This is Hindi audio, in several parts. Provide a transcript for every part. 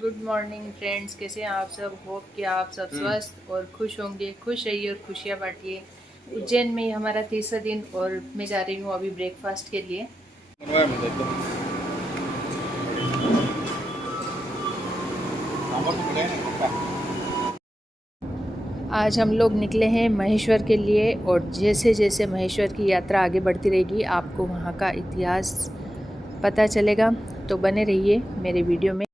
गुड मॉर्निंग फ्रेंड्स, कैसे हैं आप सब। होप कि आप सब स्वस्थ और खुश होंगे। खुश रहिए और खुशियाँ बांटिए। उज्जैन में ये हमारा तीसरा दिन और मैं जा रही हूँ अभी ब्रेकफास्ट के लिए। आज हम लोग निकले हैं महेश्वर के लिए और जैसे जैसे महेश्वर की यात्रा आगे बढ़ती रहेगी आपको वहाँ का इतिहास पता चलेगा, तो बने रहिए मेरे वीडियो में।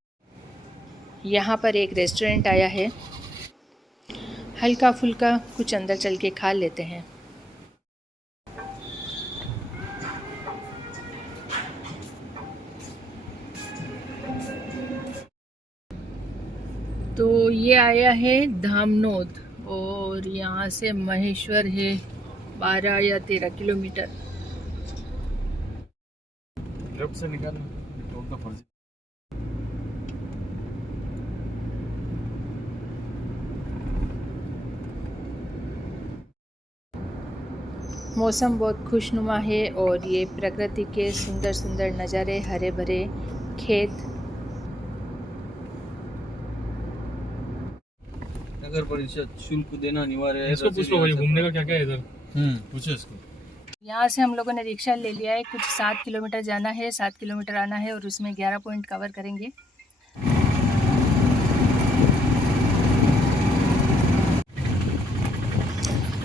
यहाँ पर एक रेस्टोरेंट आया है, हल्का फुल्का कुछ अंदर चल के खा लेते हैं। तो ये आया है धामनोद और यहाँ से महेश्वर है 12 या 13 किलोमीटर। लेफ्ट से निकालो, रोड का फर्जी। मौसम बहुत खुशनुमा है और ये प्रकृति के सुंदर सुंदर नज़ारे, हरे भरे खेत। नगर परिषद शुल्क देना अनिवार्य है। इसको पूछ लो भाई, घूमने का क्या क्या है इधर। पूछो इसको। यहाँ से हम लोगों ने रिक्शा ले लिया है, कुछ 7 किलोमीटर जाना है, 7 किलोमीटर आना है और उसमें 11 पॉइंट कवर करेंगे।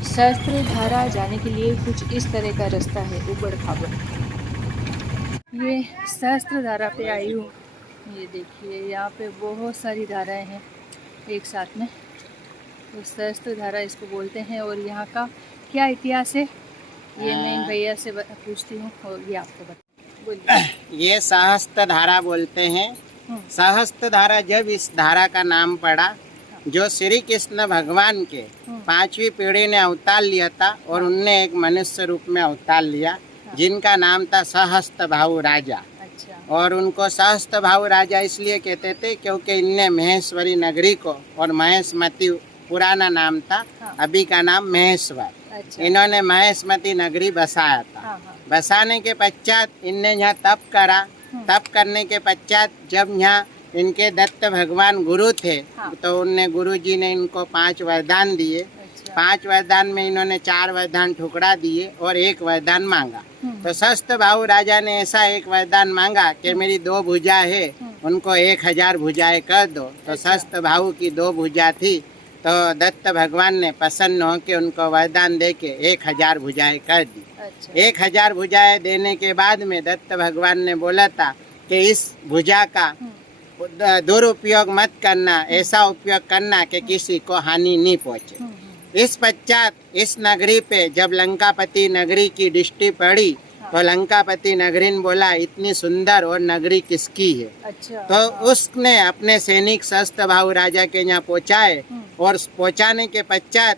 सहस्त्रधारा जाने के लिए कुछ इस तरह का रास्ता है, ऊबड़ खाबड़। ये सहस्त्रधारा पे आई हूँ। ये देखिए यहाँ पे बहुत सारी धाराएं हैं एक साथ में, तो सहस्त्रधारा इसको बोलते हैं। और यहाँ का क्या इतिहास है ये मैं इन भैया से पूछती हूँ और ये आपको बता। बोलिए। ये सहस्त्र धारा बोलते हैं। सहस्त्र धारा जब इस धारा का नाम पड़ा, जो श्री कृष्ण भगवान के 5वीं पीढ़ी ने अवतार लिया था और उनने एक मनुष्य रूप में अवतार लिया, जिनका नाम था सहस्त्र भाऊ राजा। अच्छा। और उनको सहस्त्र भाऊ राजा इसलिए कहते थे क्योंकि इनने महेश्वरी नगरी को, और महेशमती पुराना नाम था, अभी का नाम महेश्वर, अच्छा। इन्होंने महेशमती नगरी बसाया था। हाँ। बसाने के पश्चात इनने यहाँ तप करा। तप करने के पश्चात जब यहाँ इनके दत्त भगवान गुरु थे, तो उनने गुरु जी ने इनको 5 वरदान दिए। अच्छा। 5 वरदान में इन्होंने 4 वरदान ठुकरा दिए और 1 वरदान मांगा। तो सहस्त्र भाऊ राजा ने ऐसा 1 वरदान मांगा कि मेरी 2 भुजा है, उनको 1000 भुजाएं कर दो। तो सहस्त्र भाऊ की 2 भुजा थी, तो दत्त भगवान ने प्रसन्न होकर उनको वरदान दे के 1000 भुजाएं कर दी। अच्छा। 1000 भुजाएं देने के बाद में दत्त भगवान ने बोला था कि इस भुजा का दुरुपयोग मत करना, ऐसा उपयोग करना कि किसी को हानि नहीं पहुँचे। इस पश्चात इस नगरी पे जब लंकापति नगरी की दृष्टि पड़ी, तो लंकापति नगरी ने बोला इतनी सुंदर और नगरी किसकी है। अच्छा। तो उसने अपने सैनिक सहस्त्र भाऊ राजा के यहाँ पहुँचाए और पहुँचाने के पश्चात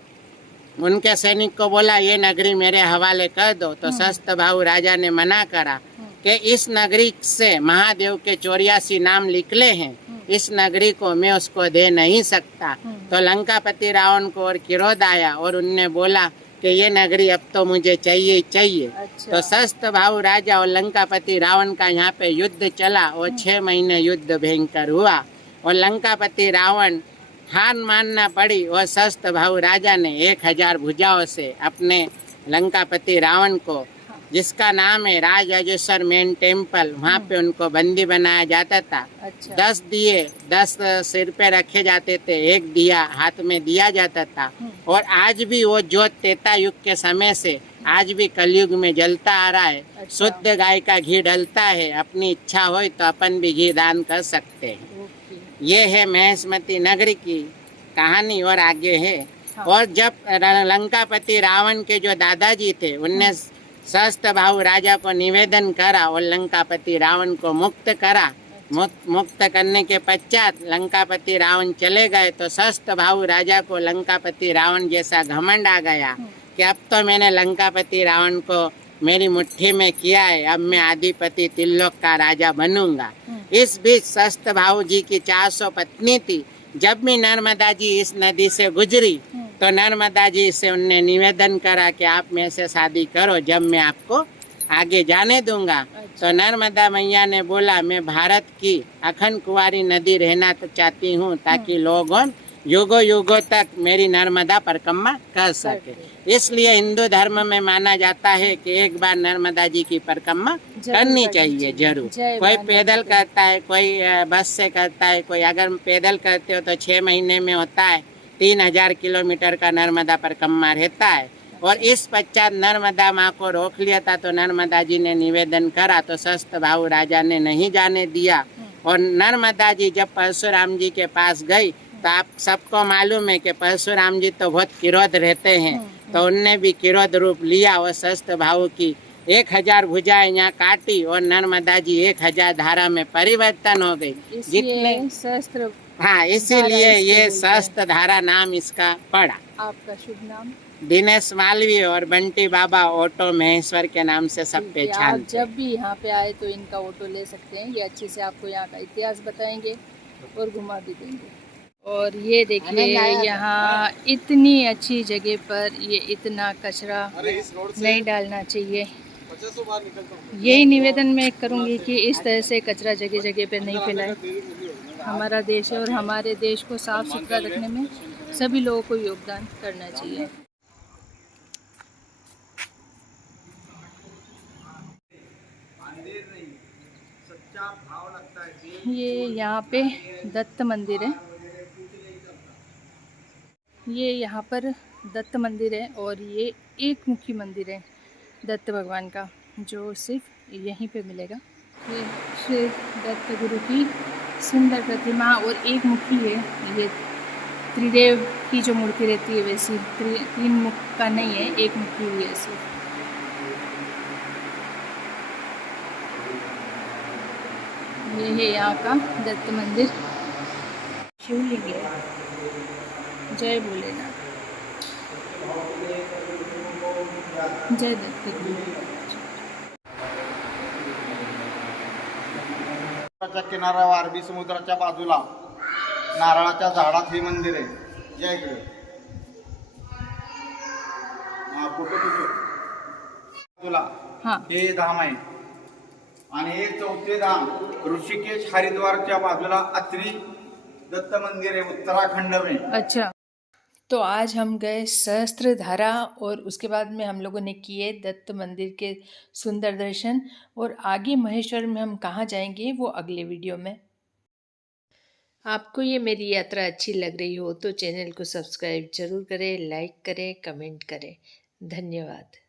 उनके सैनिक को बोला ये नगरी मेरे हवाले कर दो। तो सहस्त्र भाऊ राजा ने मना करा कि इस नगरी से महादेव के 84 नाम निकले हैं, इस नगरी को मैं उसको दे नहीं सकता। तो लंकापति रावण को और क्रोध आया और उनने बोला कि ये नगरी अब तो मुझे चाहिए चाहिए। अच्छा। तो सहस्त्र भाऊ राजा और लंकापति रावण का यहाँ पे युद्ध चला और 6 महीने युद्ध भयंकर हुआ और लंकापति रावण हार मानना पड़ी और सहस्त्र भाऊ राजा ने 1000 भुजाओं से अपने लंकापति रावण को, जिसका नाम है राजराजेश्वर मेन टेम्पल, वहाँ पे उनको बंदी बनाया जाता था। अच्छा। 10 दिए 10 सिर पे रखे जाते थे, 1 दिया हाथ में दिया जाता था। और आज भी वो जोत त्रेता युग के समय से आज भी कलयुग में जलता आ रहा है। अच्छा। शुद्ध गाय का घी डलता है, अपनी इच्छा हो तो अपन भी घी दान कर सकते हैं। ओके। ये है महेशमती नगरी की कहानी और आगे है। हाँ। और जब लंकापति रावण के जो दादाजी थे, उनने सहस्त्र भाऊ राजा को निवेदन करा और लंकापति रावण को मुक्त करा। मुक्त करने के पश्चात लंकापति रावण चले गए। तो सहस्त्र भाऊ राजा को लंकापति रावण जैसा घमंड आ गया कि अब तो मैंने लंकापति रावण को मेरी मुट्ठी में किया है, अब मैं आदिपति त्रिलोक का राजा बनूंगा। इस बीच सहस्त्र भाऊ जी की 400 पत्नी थी। जब भी नर्मदा जी इस नदी से गुजरी, तो नर्मदा जी से उनने निवेदन करा कि आप मेरे से शादी करो, जब मैं आपको आगे जाने दूंगा। तो नर्मदा मैया ने बोला, मैं भारत की अखंड कुंवारी नदी रहना तो चाहती हूँ, ताकि लोग युगों युगों तक मेरी नर्मदा परिक्रमा कर सके। इसलिए हिंदू धर्म में माना जाता है कि एक बार नर्मदा जी की परिक्रमा करनी चाहिए जरूर। कोई पैदल करता है, कोई बस से करता है, कोई अगर पैदल करते हो तो 6 महीने में होता है। 3000 किलोमीटर का नर्मदा परिक्रमा रहता है। और इस पश्चात नर्मदा माँ को रोक लिया था, तो नर्मदा जी ने निवेदन करा तो शस्त्र भाऊ राजा ने नहीं जाने दिया। और नर्मदा जी जब परशुराम जी के पास गई, तो आप सबको मालूम है कि परशुराम जी तो बहुत किरोध रहते हैं, तो उनने भी किरोध रूप लिया और शस्त्र भाऊ की 1000 भुजाएं यहाँ काटी और नर्मदा जी 1000 धारा में परिवर्तन हो गई। जितने शस्त्र, हाँ, इसीलिए ये शस्त्र धारा नाम इसका पड़ा। आपका शुभ नाम? दिनेश मालवीय और बंटी बाबा ऑटो महेश्वर के नाम से सब पहचान। आप जब भी यहाँ पे आए तो इनका ऑटो ले सकते हैं, ये अच्छे से आपको यहाँ का इतिहास बताएंगे और घुमा भी देंगे। और ये देखिए, यहाँ इतनी अच्छी जगह पर ये इतना कचरा नहीं डालना चाहिए। यही निवेदन मैं करूँगी कि इस तरह से कचरा जगह जगह पे नहीं फैलाए। हमारा देश है और हमारे देश को साफ सुथरा रखने में सभी लोगों को योगदान करना चाहिए। ये यहाँ पे दत्त मंदिर है, ये यहाँ पर दत्त मंदिर है और ये एक मुखी मंदिर है दत्त भगवान का, जो सिर्फ यहीं पे मिलेगा। ये श्री दत्त गुरु की सुंदर प्रतिमा और एक मुखी है। ये त्रिदेव की जो मूर्ति रहती है वैसी 3 मुख का नहीं है, एक मुखी हुई है सिर्फ। ये है यहाँ का दत्त मंदिर, शिवलिंग है। जय भोलेनाथ, जय दत्त गुरु। किनाऱ्यावर अरबी समुद्राच्या बाजूला नारळाच्या झाडात हे मंदिर आहे. या इकडे. फोटो तुला हाँ, हे धाम आहे आणि हे 4थे धाम ऋषिकेश हरिद्वारच्या बाजूला अत्रि दत्त मंदिर है उत्तराखंड में। अच्छा। तो आज हम गए सहस्त्रधारा और उसके बाद में हम लोगों ने किए दत्त मंदिर के सुंदर दर्शन, और आगे महेश्वर में हम कहाँ जाएंगे वो अगले वीडियो में। आपको ये मेरी यात्रा अच्छी लग रही हो तो चैनल को सब्सक्राइब जरूर करें, लाइक करें, कमेंट करें। धन्यवाद।